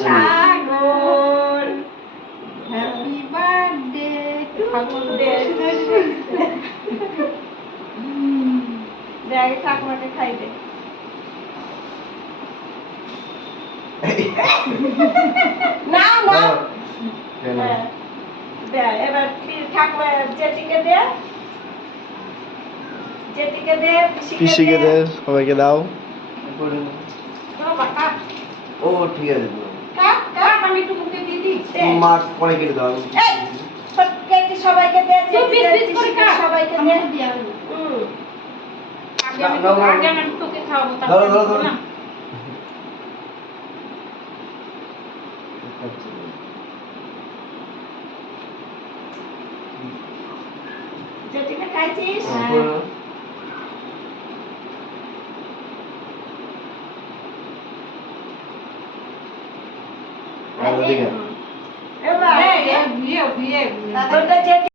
Sagar happy birthday to দেখ ঠাকুমাকে খাই দে না না দে এবার ঠাকুমা জেঠিকে দে পিসিকে দে সবাইকে দাও। ও ঠিক আছে আমি একটু মুখে দিয়ে দিই মা পরে কেটে দাও সবাইকে দে সবাইকে দে আগে আমি তোকে খাওয়াবো তারপর না জেঠিকে খাইছিস আর ওদিকে এবার ভিয়ে তোরটা